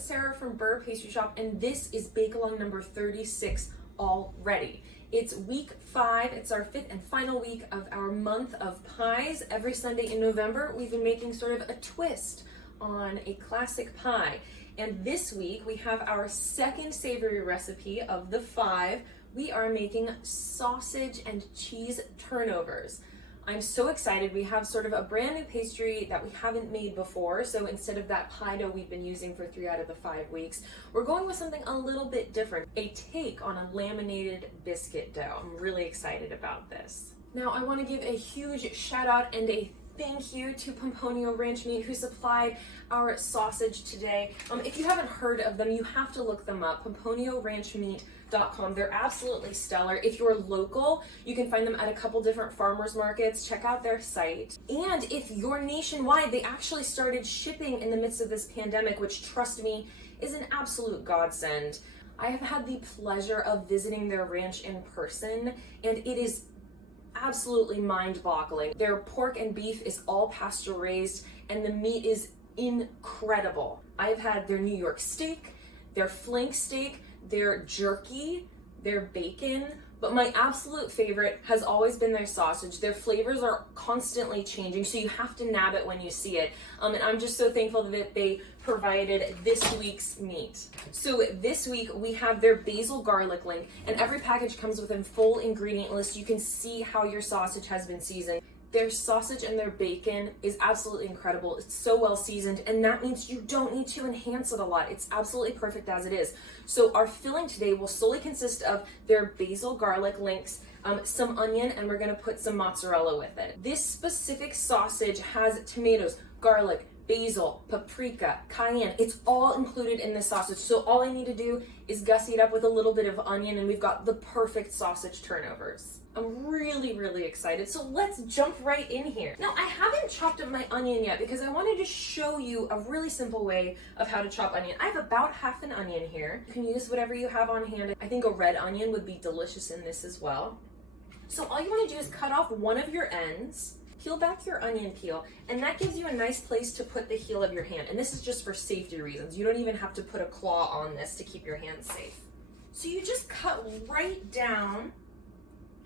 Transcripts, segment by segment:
Sarah from Beurre Pastry Shop, and this is bake-along number 36 already. It's week 5, it's our 5th and final week of our month of pies. Every Sunday in November, we've been making sort of a twist on a classic pie. And this week, we have our second savory recipe of the 5. We are making sausage and cheese turnovers. I'm so excited. We have sort of a brand new pastry that we haven't made before. So instead of that pie dough we've been using for 3 out of the 5 weeks, we're going with something a little bit different, a take on a laminated biscuit dough. I'm really excited about this. Now I want to give a huge shout out and a thank you to Pomponio Ranch Meat, who supplied our sausage today. If you haven't heard of them, you have to look them up, PomponioRanchMeat.com. They're absolutely stellar. If you're local, you can find them at a couple different farmers markets. Check out their site. And if you're nationwide, they actually started shipping in the midst of this pandemic, which, trust me, is an absolute godsend. I have had the pleasure of visiting their ranch in person, and it is absolutely mind-boggling. Their pork and beef is all pasture raised, and the meat is incredible. I've had their New York steak, their flank steak, their jerky, their bacon, but my absolute favorite has always been their sausage. Their flavors are constantly changing, so you have to nab it when you see it. And I'm just so thankful that they provided this week's meat. So this week we have their basil garlic link, and every package comes with a full ingredient list. You can see how your sausage has been seasoned. Their sausage and their bacon is absolutely incredible. It's so well seasoned, and that means you don't need to enhance it a lot. It's absolutely perfect as it is. So our filling today will solely consist of their basil garlic links, some onion, and we're gonna put some mozzarella with it. This specific sausage has tomatoes, garlic, basil, paprika, cayenne. It's all included in the sausage. So all I need to do is gussy it up with a little bit of onion, and we've got the perfect sausage turnovers. I'm really, really excited. So let's jump right in here. Now, I haven't chopped up my onion yet because I wanted to show you a really simple way of how to chop onion. I have about half an onion here. You can use whatever you have on hand. I think a red onion would be delicious in this as well. So all you want to do is cut off one of your ends, peel back your onion peel, and that gives you a nice place to put the heel of your hand. And this is just for safety reasons. You don't even have to put a claw on this to keep your hands safe. So you just cut right down,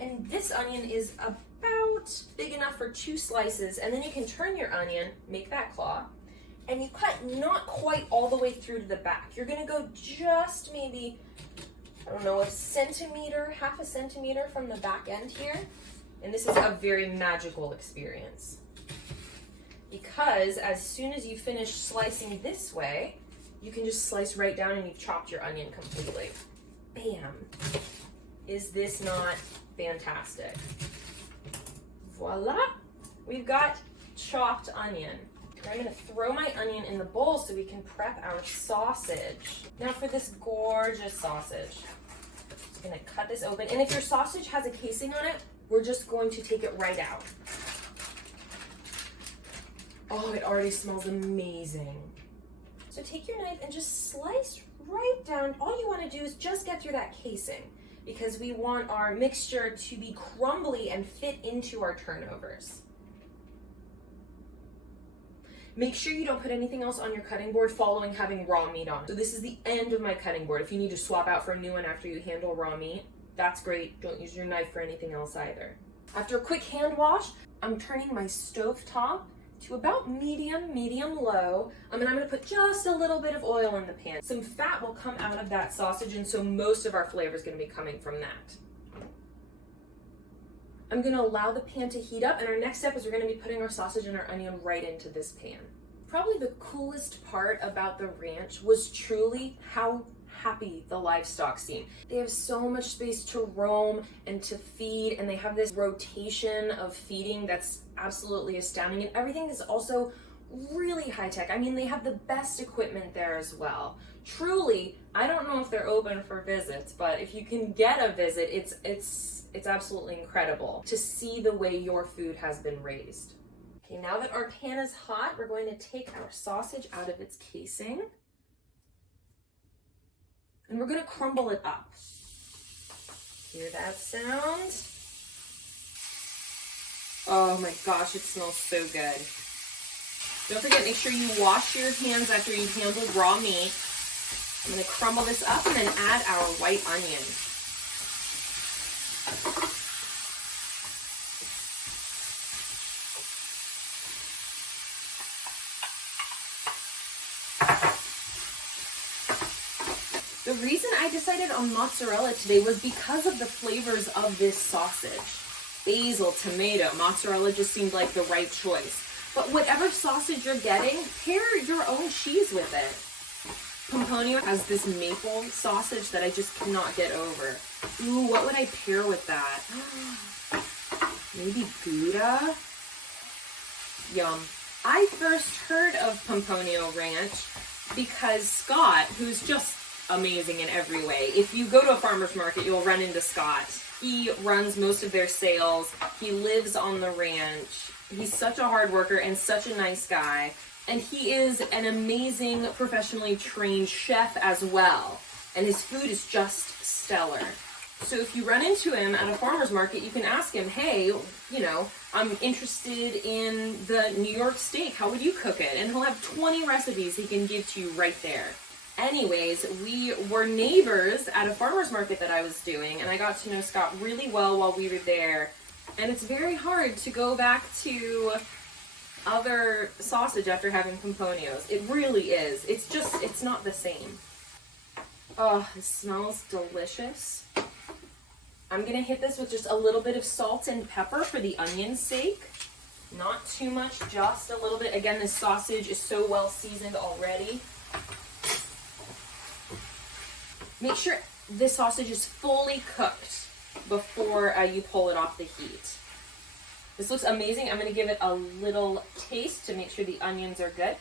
and this onion is about big enough for 2 slices, and then you can turn your onion, make that claw, and you cut not quite all the way through to the back. You're gonna go just maybe, I don't know, a centimeter, half a centimeter from the back end here. And this is a very magical experience, because as soon as you finish slicing this way, you can just slice right down and you've chopped your onion completely. Bam. Is this not fantastic? Voila, we've got chopped onion. I'm gonna throw my onion in the bowl so we can prep our sausage. Now for this gorgeous sausage, I'm just gonna cut this open. And if your sausage has a casing on it, we're just going to take it right out. Oh, it already smells amazing. So take your knife and just slice right down. All you wanna do is just get through that casing, because we want our mixture to be crumbly and fit into our turnovers. Make sure you don't put anything else on your cutting board following having raw meat on. So this is the end of my cutting board. If you need to swap out for a new one after you handle raw meat, that's great. Don't use your knife for anything else either. After a quick hand wash, I'm turning my stove top to about medium low. And I'm gonna put just a little bit of oil in the pan. Some fat will come out of that sausage, and so most of our flavor is gonna be coming from that. I'm gonna allow the pan to heat up, and our next step is we're gonna be putting our sausage and our onion right into this pan. Probably the coolest part about the ranch was truly how happy the livestock seem. They have so much space to roam and to feed, and they have this rotation of feeding that's absolutely astounding, and everything is also really high tech. I mean, they have the best equipment there as well. Truly, I don't know if they're open for visits, but if you can get a visit, it's absolutely incredible to see the way your food has been raised. Okay, now that our pan is hot, we're going to take our sausage out of its casing, and we're gonna crumble it up. Hear that sound? Oh my gosh, it smells so good. Don't forget, make sure you wash your hands after you've handled raw meat. I'm going to crumble this up and then add our white onion. The reason I decided on mozzarella today was because of the flavors of this sausage. Basil, tomato, mozzarella just seemed like the right choice. But whatever sausage you're getting, pair your own cheese with it. Pomponio has this maple sausage that I just cannot get over. Ooh, what would I pair with that? Maybe Gouda? Yum. I first heard of Pomponio Ranch because Scott, who's just amazing in every way. If you go to a farmer's market, you'll run into Scott. He runs most of their sales. He lives on the ranch. He's such a hard worker and such a nice guy. And he is an amazing professionally trained chef as well. And his food is just stellar. So if you run into him at a farmer's market, you can ask him, hey, you know, I'm interested in the New York steak. How would you cook it? And he'll have 20 recipes he can give to you right there. Anyways, we were neighbors at a farmer's market that I was doing, and I got to know Scott really well while we were there. And it's very hard to go back to other sausage after having Pomponios. It really is. It's not the same. Oh, it smells delicious. I'm gonna hit this with just a little bit of salt and pepper for the onion's sake. Not too much, just a little bit. Again, this sausage is so well seasoned already. Make sure this sausage is fully cooked before you pull it off the heat. This looks amazing. I'm going to give it a little taste to make sure the onions are good.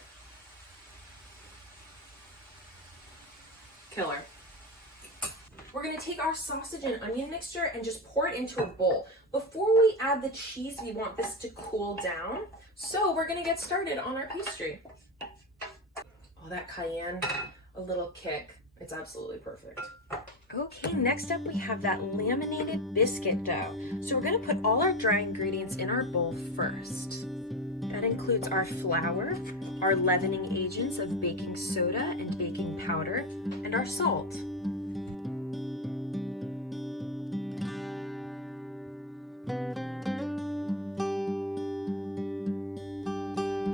Killer. We're going to take our sausage and onion mixture and just pour it into a bowl. Before we add the cheese, we want this to cool down. So we're going to get started on our pastry. Oh, that cayenne, a little kick. It's absolutely perfect. Okay, next up we have that laminated biscuit dough. So we're gonna put all our dry ingredients in our bowl first. That includes our flour, our leavening agents of baking soda and baking powder, and our salt.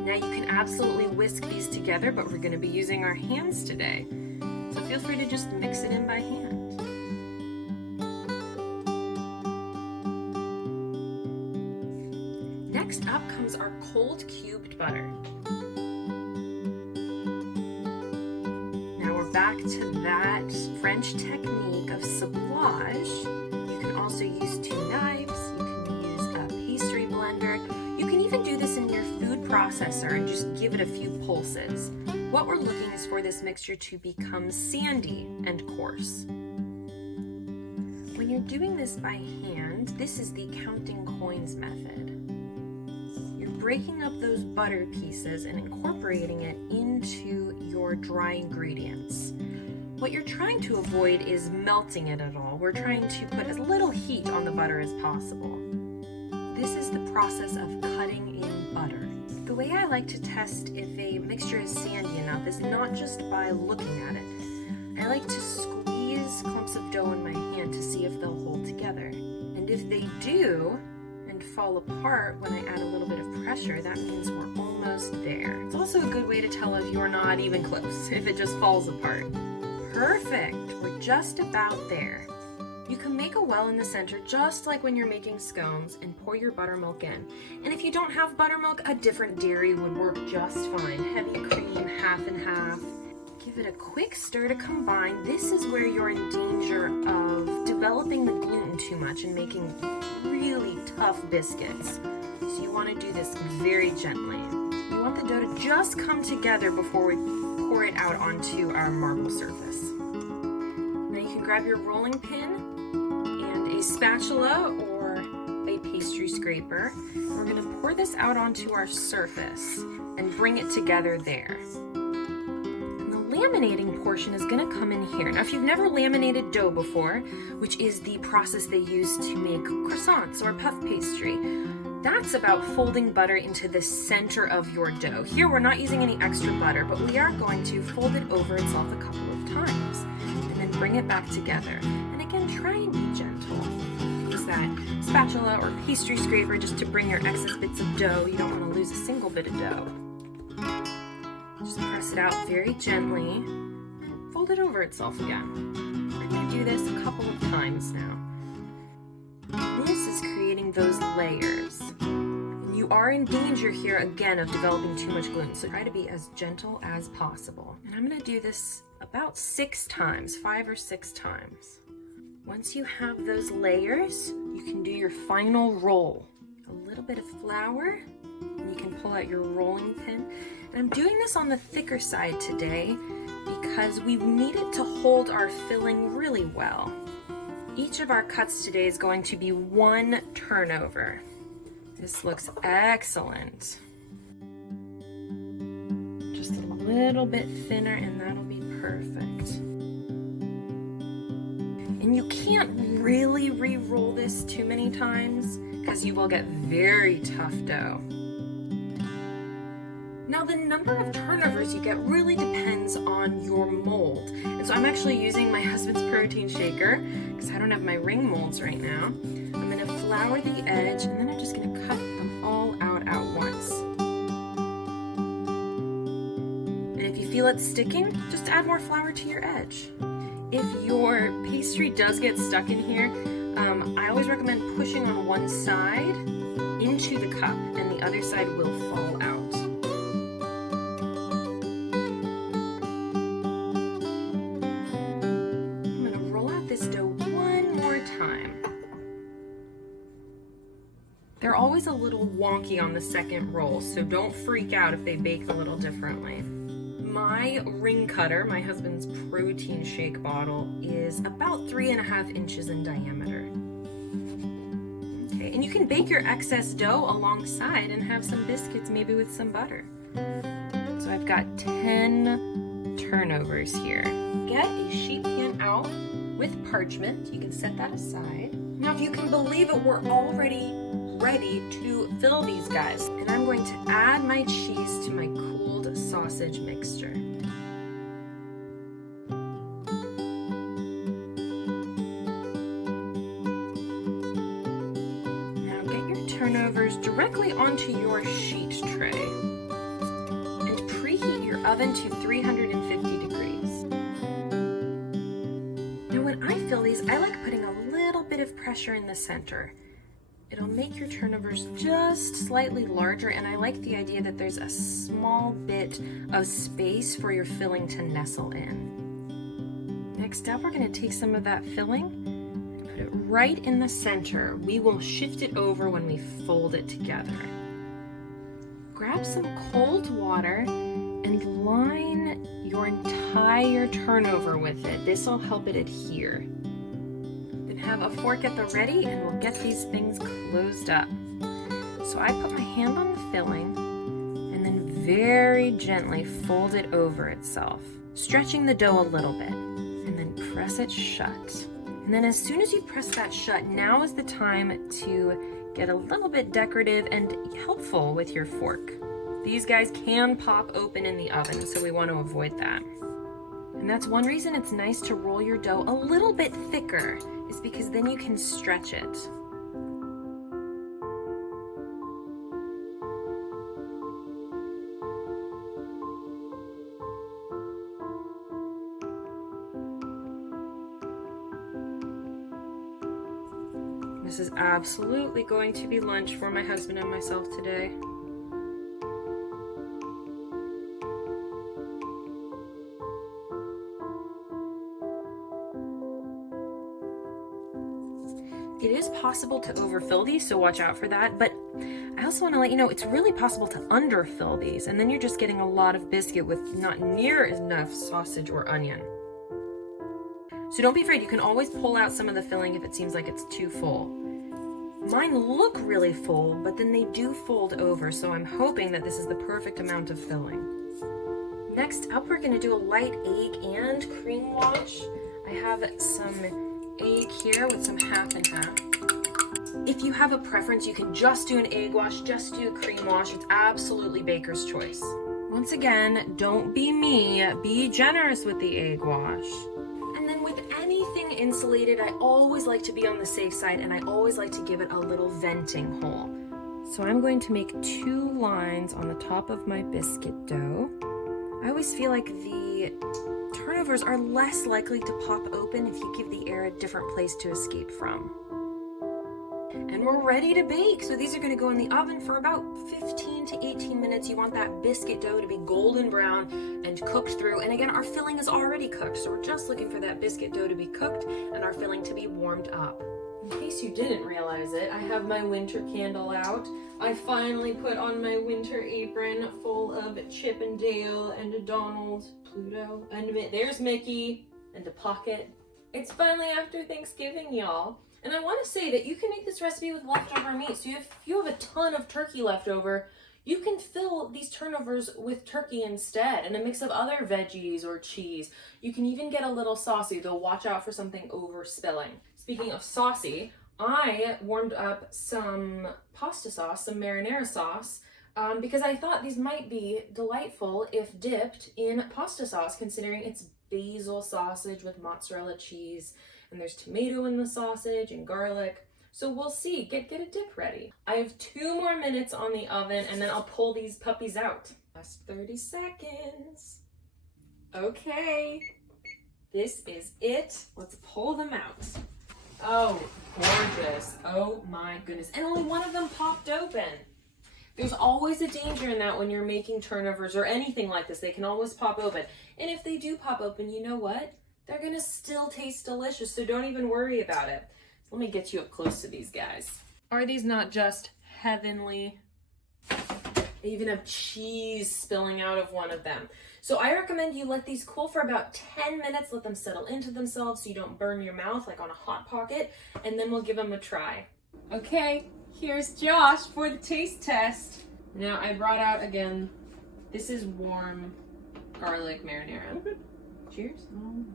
Now you can absolutely whisk these together, but we're gonna be using our hands today. So feel free to just mix it in by hand. Next up comes our cold cubed butter. Now we're back to that French technique of sablage. You can also use 2 knives, you can use a pastry blender. You can even do this in your food processor and just give it a few pulses. What we're looking is for this mixture to become sandy and coarse. When you're doing this by hand, this is the counting coins method. You're breaking up those butter pieces and incorporating it into your dry ingredients. What you're trying to avoid is melting it at all. We're trying to put as little heat on the butter as possible. This is the process of cutting in butter. The way I like to test if a mixture is sandy enough is not just by looking at it. I like to squeeze clumps of dough in my hand to see if they'll hold together. And if they do, and fall apart when I add a little bit of pressure, that means we're almost there. It's also a good way to tell if you're not even close, if it just falls apart. Perfect, we're just about there. You can make a well in the center just like when you're making scones and pour your buttermilk in. And if you don't have buttermilk, a different dairy would work just fine. Heavy cream, half and half. Give it a quick stir to combine. This is where you're in danger of developing the gluten too much and making really tough biscuits. So you want to do this very gently. You want the dough to just come together before we pour it out onto our marble surface. Now you can grab your rolling pin and a spatula or a pastry scraper. We're going to pour this out onto our surface and bring it together there. And the laminating portion is going to come in here. Now if you've never laminated dough before, which is the process they use to make croissants or puff pastry, That's about folding butter into the center of your dough. Here we're not using any extra butter, but we are going to fold it over itself a couple of times and then bring it back together. And again, try and be gentle. Use that spatula or pastry scraper just to bring your excess bits of dough. You don't want to lose a single bit of dough. Just press it out very gently and fold it over itself again. We're going to do this a couple of times now. This is creating those layers. And you are in danger here again of developing too much gluten, so try to be as gentle as possible. And I'm going to do this about 6 times, 5 or 6 times. Once you have those layers, you can do your final roll. A little bit of flour, and you can pull out your rolling pin. And I'm doing this on the thicker side today because we need it to hold our filling really well. Each of our cuts today is going to be 1 turnover. This looks excellent. Just a little bit thinner and that'll be perfect. And you can't really re-roll this too many times because you will get very tough dough. Now the number of turnovers you get really depends on your mold. And so I'm actually using my husband's protein shaker because I don't have my ring molds right now. I'm going to flour the edge and then I'm just going to cut them all out at once. And if you feel it sticking, just add more flour to your edge. If your pastry does get stuck in here, I always recommend pushing on one side into the cup and the other side will fall out. They're always a little wonky on the second roll, so don't freak out if they bake a little differently. My ring cutter, my husband's protein shake bottle, is about 3.5 inches in diameter. Okay, and you can bake your excess dough alongside and have some biscuits, maybe with some butter. So I've got 10 turnovers here. Get a sheet pan out with parchment. You can set that aside. Now, if you can believe it, we're already ready to fill these guys. And I'm going to add my cheese to my cooled sausage mixture. Now get your turnovers directly onto your sheet tray and preheat your oven to 350 degrees. Now when I fill these, I like putting a little bit of pressure in the center. It'll make your turnovers just slightly larger, and I like the idea that there's a small bit of space for your filling to nestle in. Next up, we're going to take some of that filling and put it right in the center. We will shift it over when we fold it together. Grab some cold water and line your entire turnover with it. This will help it adhere. Have a fork at the ready and we'll get these things closed up. So I put my hand on the filling and then very gently fold it over itself, stretching the dough a little bit, and then press it shut. And then as soon as you press that shut, now is the time to get a little bit decorative and helpful with your fork. These guys can pop open in the oven, so we want to avoid that. And that's one reason it's nice to roll your dough a little bit thicker, is because then you can stretch it. This is absolutely going to be lunch for my husband and myself today. It is possible to overfill these, so watch out for that, but I also want to let you know it's really possible to underfill these, and then you're just getting a lot of biscuit with not near enough sausage or onion. So don't be afraid, you can always pull out some of the filling if it seems like it's too full. Mine look really full, but then they do fold over, so I'm hoping that this is the perfect amount of filling. Next up, we're going to do a light egg and cream wash. I have some egg here with some half and half. If you have a preference, you can just do an egg wash, just do a cream wash. It's absolutely baker's choice. Once again, don't be me, be generous with the egg wash. And then with anything insulated, I always like to be on the safe side, and I always like to give it a little venting hole. So I'm going to make 2 lines on the top of my biscuit dough. I always feel like the turnovers are less likely to pop open if you give the air a different place to escape from. And we're ready to bake. So these are going to go in the oven for about 15 to 18 minutes. You want that biscuit dough to be golden brown and cooked through. And again, our filling is already cooked. So we're just looking for that biscuit dough to be cooked and our filling to be warmed up. In case you didn't realize it, I have my winter candle out. I finally put on my winter apron full of Chip and Dale and a Donald, Pluto, and there's Mickey and a Pocket. It's finally after Thanksgiving, y'all. And I want to say that you can make this recipe with leftover meat. So if you have a ton of turkey left over, you can fill these turnovers with turkey instead and a mix of other veggies or cheese. You can even get a little saucy, though watch out for something overspilling. Speaking of saucy, I warmed up some pasta sauce, some marinara sauce, because I thought these might be delightful if dipped in pasta sauce, considering it's basil sausage with mozzarella cheese, and there's tomato in the sausage and garlic. So we'll see. Get a dip ready. I have 2 more minutes on the oven, and then I'll pull these puppies out. Last 30 seconds. Okay, this is it. Let's pull them out. Oh, gorgeous. Oh my goodness. And only one of them popped open. There's always a danger in that when you're making turnovers or anything like this. They can always pop open. And if they do pop open, you know what? They're gonna still taste delicious, so don't even worry about it. So let me get you up close to these guys. Are these not just heavenly? They even have cheese spilling out of one of them. So I recommend you let these cool for about 10 minutes, let them settle into themselves so you don't burn your mouth like on a Hot Pocket, and then we'll give them a try. Okay, here's Josh for the taste test. Now I brought out, again, this is warm garlic marinara. Okay. Cheers.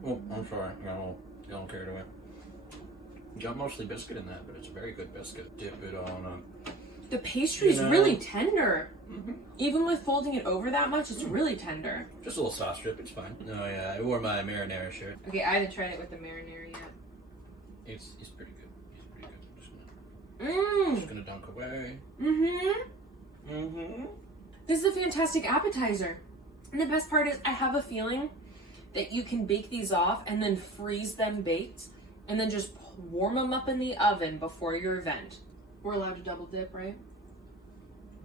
Oh, I'm sorry. Got a little carried away. You got mostly biscuit in that, but it's a very good biscuit. Dip it on The pastry's really tender. Mm-hmm. Even with folding it over that much, it's really tender. Just a little sauce strip, it's fine. Oh yeah, I wore my marinara shirt. Okay, I haven't tried it with the marinara yet. It's pretty good. It's pretty good. Just gonna dunk away. This is a fantastic appetizer. And the best part is I have a feeling that you can bake these off and then freeze them baked and then just warm them up in the oven before your event. We're allowed to double dip, right?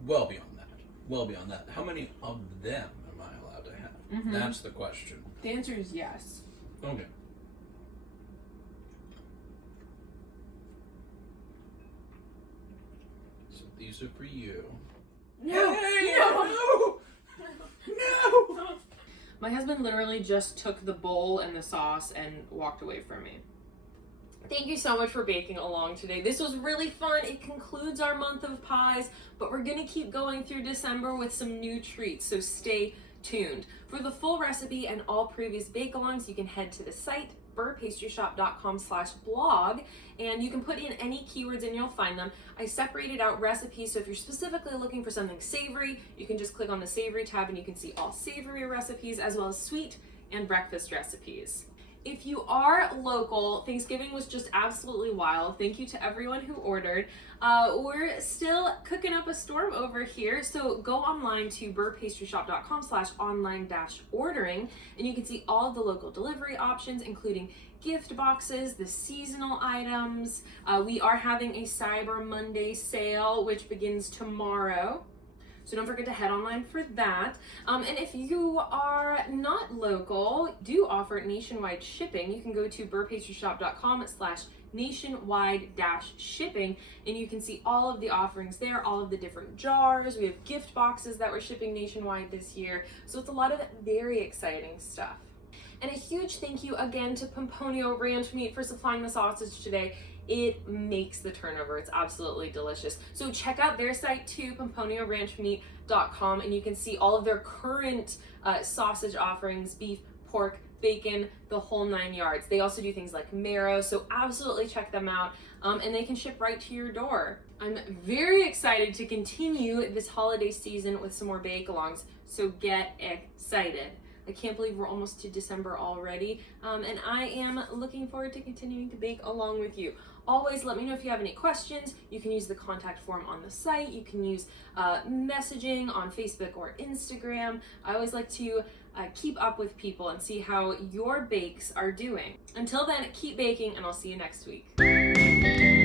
Well beyond that. Well beyond that. How many of them am I allowed to have? That's the question. The answer is yes. Okay. So these are for you. No! Hey, No! No! My husband literally just took the bowl and the sauce and walked away from me. Thank you so much for baking along today. This was really fun. It concludes our month of pies, but we're gonna keep going through December with some new treats, so stay tuned. For the full recipe and all previous bake-alongs, you can head to the site, beurrepastryshop.com/blog, and you can put in any keywords and you'll find them. I separated out recipes, so if you're specifically looking for something savory, you can just click on the savory tab and you can see all savory recipes as well as sweet and breakfast recipes. If you are local, Thanksgiving was just absolutely wild. Thank you to everyone who ordered. We're still cooking up a storm over here, so go online to beurrepastryshop.com/online-ordering, and you can see all of the local delivery options, including gift boxes, the seasonal items. We are having a Cyber Monday sale, which begins tomorrow. So don't forget to head online for that. And if you are not local, do offer nationwide shipping. You can go to beurrepastryshop.com/nationwide-shipping, and you can see all of the offerings there, all of the different jars. We have gift boxes that we're shipping nationwide this year. So it's a lot of very exciting stuff. And a huge thank you again to Pomponio Ranch Meat for supplying the sausage today. It makes the turnover. It's absolutely delicious. So check out their site too, PomponiaRanchMeat.com, and you can see all of their current sausage offerings, beef, pork, bacon, the whole 9 yards. They also do things like marrow, so absolutely check them out. and they can ship right to your door. I'm very excited to continue this holiday season with some more bake-alongs, so get excited. I can't believe we're almost to December already, and I am looking forward to continuing to bake along with you. Always let me know if you have any questions. You can use the contact form on the site. You can use messaging on Facebook or Instagram. I always like to keep up with people and see how your bakes are doing. Until then, keep baking, and I'll see you next week.